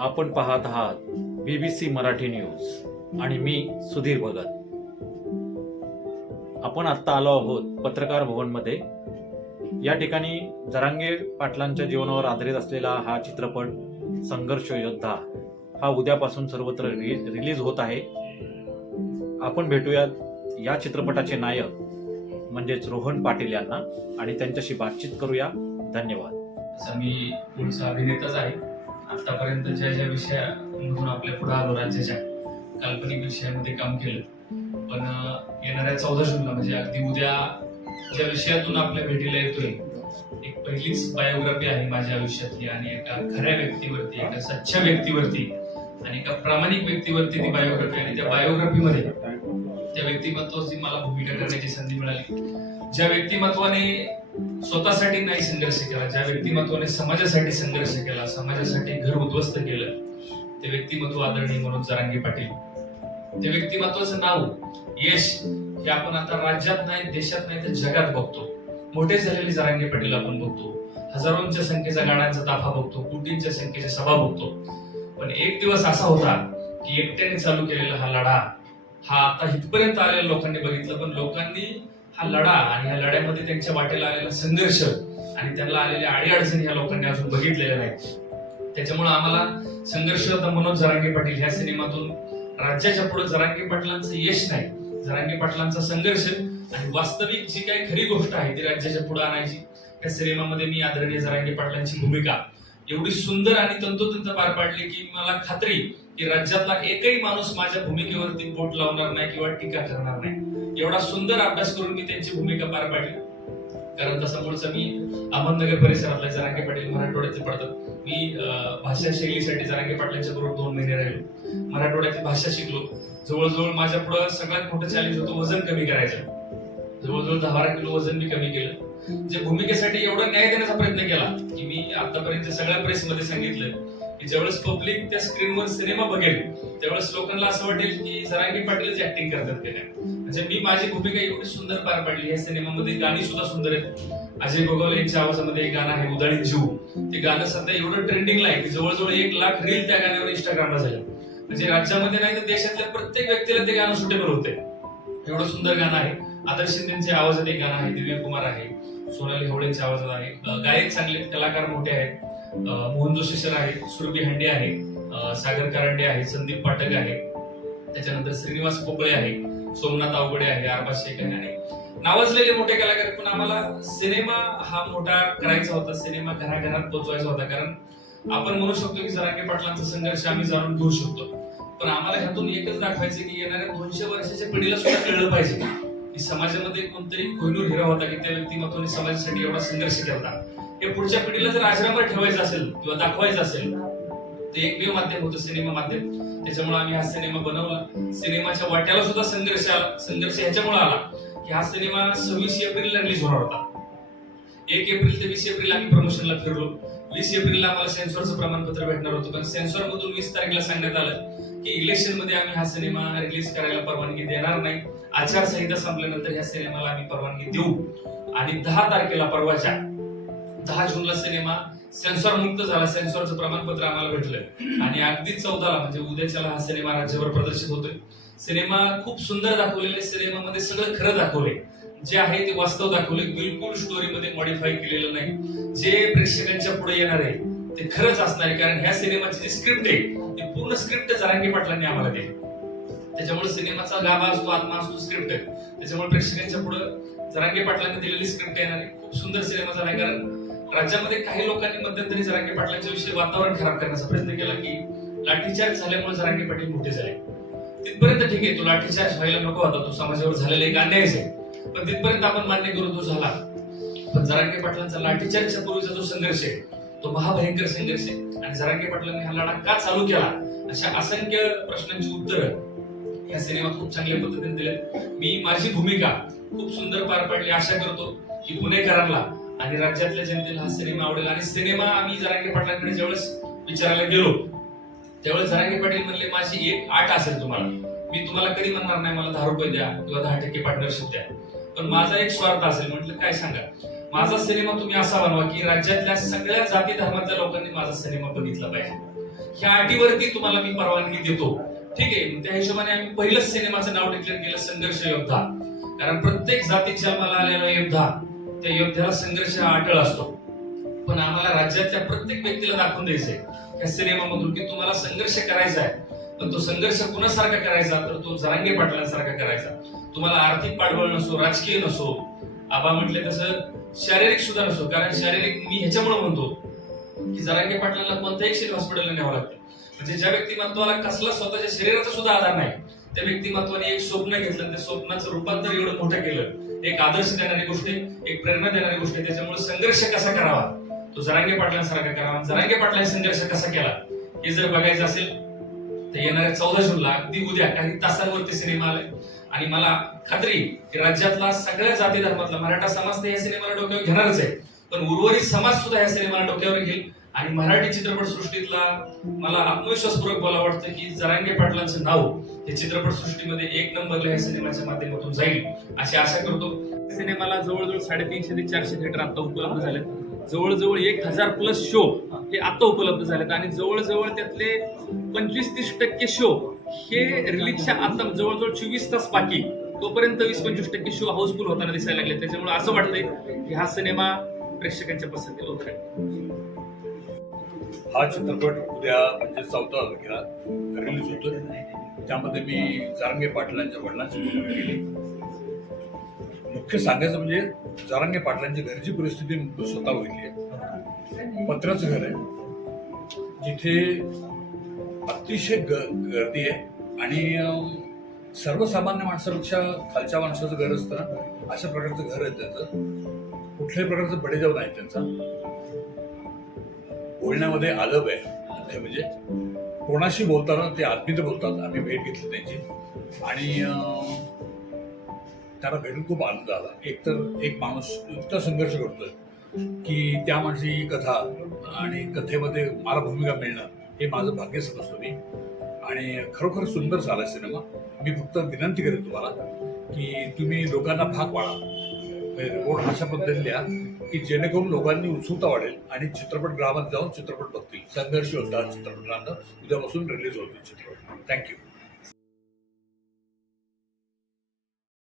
आपण पाहत आहात BBC मराठी न्यूज आणि मी सुधीर भगत. आपण आत्ता आलो आहोत पत्रकार भवनमध्ये. या ठिकाणी जरांगे पाटलांच्या जीवनावर आधारित असलेला हा चित्रपट संघर्ष योद्धा हा उद्यापासून सर्वत्र रिलीज होत आहे. आपण भेटूयात या चित्रपटाचे नायक म्हणजेच रोहन पाटील यांना आणि त्यांच्याशी बातचीत करूया. धन्यवाद. मी पुढचा अभिनेताच आहे. आतापर्यंत ज्या ज्या विषयामधून आपल्या पुढे आलो राज्याच्या काल्पनिक विषयामध्ये काम केलं, पण येणाऱ्या 14 जूनला म्हणजे अगदी उद्या ज्या विषयातून आपल्या भेटीला येतोय, एक पहिलीच बायोग्राफी आहे माझ्या आयुष्यातली आणि एका खऱ्या व्यक्तीवरती, एका सच्च्या व्यक्तीवरती आणि एका प्रामाणिक व्यक्तीवरती ती बायोग्राफी. आणि त्या बायोग्राफीमध्ये त्या व्यक्तिमत्वाची मला भूमिका करण्याची संधी मिळाली. ज्या व्यक्तिमत्वाने स्वतःसाठी नाही संघर्ष केला, ज्या व्यक्तिमत्वाने समाजासाठी संघर्ष केला, समाजासाठी घर उद्ध्वस्त केलं, ते व्यक्तिमत्व आदरणीय मनोज जरांगे पाटील. त्या व्यक्तिमत्वाचं नाव यश हे आपण आता राज्यात नाही, देशात नाही तर जगात बघतो. मोठे झालेले जरांगे पाटील आपण बघतो, हजारोंच्या संख्येचा गाड्यांचा ताफा बघतो, कोटींच्या संख्येच्या सभा बघतो. पण एक दिवस असा होता की एकट्याने चालू केलेला हा लढा हा आता इथपर्यंत आलेल्या लोकांनी बघितलं, पण लोकांनी हा लढा आणि ह्या लढ्यामध्ये त्यांच्या वाटेला आलेला संघर्ष आणि त्यांना आलेल्या अडीअडचणी ह्या लोकांनी अजून बघितलेल्या नाहीत. त्याच्यामुळे आम्हाला संघर्ष मनोज जरांगे पाटील ह्या सिनेमातून राज्याच्या पुढे जरांगे पाटलांचं यश नाही, जरांगे पाटलांचा संघर्ष आणि वास्तविक जी काही खरी गोष्ट आहे ती राज्याच्या पुढे आणायची. या सिनेमामध्ये मी आदरणीय जरांगे पाटलांची भूमिका एवढी सुंदर आणि तंतोतंत पार पाडली की मला खात्री की राज्यातला एकही माणूस माझ्या भूमिकेवरती बोट लावणार नाही किंवा टीका करणार नाही. एवढा सुंदर अभ्यास करून मी त्यांची भूमिका पार पाडली. कारण तसा पुढचा मी अहमदनगर परिसरातला जरांगे पाटील मराठवाड्यातले पडतात. मी भाषा शैलीसाठी जरांगे पाटलांच्या बरोबर 2 महिने राहिलो. मराठवाड्यातली भाषा शिकलो. जवळजवळ माझ्या पुढे सगळ्यात मोठं चॅलेंज होतं वजन कमी करायचं. जवळजवळ 10-12 किलो वजन मी कमी केलं. जे भूमिकेसाठी एवढा न्याय देण्याचा प्रयत्न केला की मी आतापर्यंत सगळ्या प्रेसमध्ये सांगितलं की ज्यावेळेस पब्लिक त्या स्क्रीनवर सिनेमा बघेल त्यावेळेस लोकांना असं वाटेल की जरांगे पाटीलच ऍक्टिंग करतात की काय. म्हणजे मी माझी भूमिका एवढी सुंदर पार पाडली. या सिनेमामध्ये गाणी सुद्धा सुंदर आहेत. अजय गोगावले यांच्या आवाजामध्ये एक गाणं आहे उदाळीत जीव. ते गाणं सध्या एवढं ट्रेंडिंगला आहे की जवळजवळ 1 लाख रील त्या गाण्यावर इंस्टाग्रामला झाले. म्हणजे राज्यामध्ये नाही तर देशातल्या प्रत्येक व्यक्तीला ते गाणं सुटेबल होते. एवढं सुंदर गाणं आहे. आदर्श शिंदेच्या आवाजात एक गाणं आहे, दिव्य कुमार आहे, सोनाली हवळेंच्या आवाजात आहे. गायक चांगले कलाकार मोठे आहेत. मोहन जोशी सर आहेत, सुरभी हंडे आहे, सागर कारंडे आहे, संदीप पाठक आहे, त्याच्यानंतर श्रीनिवास पोकळे आहे, सोमनाथ अवघडे आहे, आरबाज शेख आहे आणि नावाजलेले मोठे कलाकार. पण आम्हाला सिनेमा हा मोठा करायचा होता, सिनेमा घराघरात पोहोचवायचा होता. कारण आपण म्हणू शकतो की जरांगे पाटलांचा संघर्ष आम्ही जाणून घेऊ शकतो, पण आम्हाला ह्यातून एकच दाखवायचं की येणाऱ्या 200 वर्षाच्या पिढीला सुद्धा कळलं पाहिजे की समाजामध्ये कोणतरी कोहिनूर हिरा होता की त्या व्यक्तिमत्वाने समाजासाठी एवढा संघर्ष केला. हे पुढच्या पिढीला जर आश्रमावर ठेवायचं असेल किंवा दाखवायचं असेल ते एकमेव माध्यम होतं सिनेमा माध्यम. त्याच्यामुळे आम्ही हा सिनेमा बनवला. सिनेमाच्या वाट्याला सुद्धा संघर्ष आला. संघर्ष ह्याच्यामुळे आला की हा सिनेमा 26 एप्रिलला रिलीज होणार होता. 1 एप्रिल ते 20 एप्रिल आम्ही प्रमोशनला फिरलो. 20 एप्रिलला आम्हाला सेन्सॉरचं प्रमाणपत्र भेटणार होतं, पण सेन्सॉर मधून 20 तारखेला सांगण्यात आलं की इलेक्शन मध्ये आम्ही हा सिनेमा रिलीज करायला परवानगी देणार नाही. आचारसंहिता संपल्यानंतर ह्या सिनेमाला आम्ही परवानगी देऊ. आणि 10 तारखेला परवाच्या 10 जूनला सिनेमा सेन्सॉर मुक्त झाला. सेन्सॉरचं प्रमाणपत्र आम्हाला भेटलं आणि अगदी 14ला म्हणजे उद्याच्याला हा सिनेमा राज्यभर प्रदर्शित होतोय. सिनेमा खूप सुंदर दाखवलेले, सिनेमामध्ये सगळं खरं दाखवलंय, जे आहे ते वास्तव दाखवले. बिलकुल स्टोरीमध्ये मॉडिफाय केलेलं नाही. जे प्रेक्षकांच्या पुढे येणार आहे ते खरंच असणार आहे. कारण ह्या सिनेमाची जी स्क्रिप्ट आहे ती पूर्ण स्क्रिप्ट जरांगे पाटलांनी आम्हाला दिली. त्याच्यामुळे सिनेमाचा गाभा असतो, आत्मा असतो, स्क्रिप्ट आहे. त्याच्यामुळे प्रेक्षकांच्या पुढे जरांगे पाटलांनी दिलेली स्क्रिप्ट येणार आहे. खूप सुंदर सिनेमा झालाय. कारण राज्यामध्ये काही लोकांनी मध्यंतरी जरांगे पाटलांच्या विषयी वातावरण खराब करण्याचा प्रयत्न केला की लाठीचार्ज झाल्यामुळे जरांगे पाटील मोठे झाले. तिथपर्यंत ठीक आहे, तो लाठीचार्ज व्हायला नको होता, तो समाजावर झालेला एक अन्यायच आहे, पण तिथपर्यंत आपण मान्य करू तो झाला. पण जरांगे पाटलांचा लाठीचार्जच्या पूर्वीचा जो संघर्ष आहे तो महाभयंकर संघर्ष आहे. आणि जरांगे पाटलांनी हा लढा का चालू केला अशा असंख्य प्रश्नांची उत्तरं या सिनेमात खूप चांगल्या पद्धतीने दिले. मी माझी भूमिका खूप सुंदर पार पाडली. आशा करतो की पुणेकरांना आणि राज्यातल्या जनतेला हा सिनेमा आवडेल. आणि सिनेमा आम्ही जरांगे पाटलांकडे ज्यावेळेस विचारायला गेलो त्यावेळेस जरांगे पाटील म्हणले माझी एक आट असेल तुम्हाला, मी तुम्हाला कधी म्हणणार नाही मला 10 रुपये द्या किंवा 10% पार्टनरशिप द्या, पण माझा एक स्वार्थ असेल. म्हटलं काय सांगा. माझा सिनेमा तुम्ही असा बनवा की राज्यातल्या सगळ्या जाती धर्मातल्या लोकांनी माझा सिनेमा बघितला पाहिजे. ह्या अटीवरती तुम्हाला मी परवानगी देतो. ठीक आहे, त्या हिशोबाने आम्ही पहिलंच सिनेमाचं नाव डिक्लेअर केलं संघर्ष योद्धा. कारण प्रत्येक जातीत जन्माला आलेला योद्धा, त्या योद्ध्याला संघर्ष हा अटळ असतो. पण आम्हाला राज्यातल्या प्रत्येक व्यक्तीला दाखवून द्यायचंय या सिनेमामधून की तुम्हाला संघर्ष करायचा आहे, पण तो संघर्ष कुणासारखा करायचा, तर तो जरांगे पाटलांसारखा करायचा. तुम्हाला आर्थिक पाठबळ नसो, राजकीय नसो, आबा म्हटले तसं शारीरिक सुद्धा नसो. कारण शारीरिक मी ह्याच्यामुळे म्हणतो की जरांगे पाटलांना कोणत्याही सिव्हिल हॉस्पिटलला न्यावं लागतं. म्हणजे ज्या व्यक्तिमत्वाला कसला स्वतःच्या शरीराचा सुद्धा आधार नाही, त्या व्यक्तिमत्वाने एक स्वप्न घेतलं, त्या स्वप्नाचं रूपांतर एवढं मोठं केलं. एक आदर्श देणारी गोष्ट आहे, एक प्रेरणा देणारी गोष्ट आहे. त्याच्यामुळे संघर्ष कसा करावा तो जरांगे पाटलांसारखा करावा. जरांगे पाटलांनी संघर्ष कसा केला हे जर बघायचं असेल तर येणाऱ्या 14 जूनला अगदी उद्या काही तासांवरती सिनेमा आलाय. आणि मला खात्री की राज्यातला सगळ्या जाती धर्मातला मराठा समाज तर या सिनेमाला डोक्यावर घेणारच आहे, पण उर्वरित समाज सुद्धा या सिनेमाला डोक्यावर घेईल. आणि मराठी चित्रपट सृष्टीतला मला आत्मविश्वासपूर्वक बोलावं वाटतं की जरांगे पाटलांचं नाव हे चित्रपट सृष्टीमध्ये एक नंबरला या सिनेमाच्या माध्यमातून जाईल अशी आशा करतो. सिनेमाला जवळजवळ 350 ते 400 थिएटर आता उपलब्ध झालेत. जवळजवळ 1000+ शो हे आता उपलब्ध झालेत आणि जवळजवळ त्यातले 25-30% शो हे रिलीजच्या आता जवळजवळ 24 तास बाकी, तोपर्यंत 20-25% शो हाऊसफुल होताना दिसायला लागले. त्याच्यामुळे असं वाटतंय की हा सिनेमा प्रेक्षकांच्या पसंतीला उतरेल. हा चित्रपट उद्या म्हणजे 14 तारखेला रिलीज होतोय. त्यामध्ये मी जरांगे पाटलांच्या वडिलांची भूमिका केली. मुख्य सांगायचं म्हणजे जरांगे पाटलांची घरची परिस्थिती स्वतः बघितली आहे. पत्र्याचं घर आहे जिथे अतिशय गर्दी आहे आणि सर्वसामान्य माणसापेक्षा खालच्या माणसाचं घर असतं ना, अशा प्रकारचं घर आहे त्यांचं. कुठल्याही प्रकारचं बडेजाव नाही त्यांचा. बोलण्यामध्ये आदब आहे. म्हणजे कोणाशी बोलताना ते आत्मीयता बोलतात. आम्ही भेट घेतली त्यांची आणि त्याला भेटून खूप आनंद आला. एकतर एक माणूस इतका संघर्ष करतोय की त्या माणसाची ही कथा आणि कथेमध्ये मला भूमिका मिळणं हे माझं भाग्य समजतो मी. आणि खरोखर सुंदर झाला सिनेमा. मी फक्त विनंती करेन तुम्हाला की तुम्ही लोकांना भाग पाडा, रिपोर्ट अशा पद्धतीने लिहा की जेणेकरून लोकांनी उत्सुकता वाढेल आणि चित्रपटगृहामध्ये जाऊन चित्रपट बघतील. संघर्ष होता चित्रपटगृहानं उद्यापासून रिलीज होतील चित्रपट. थँक्यू.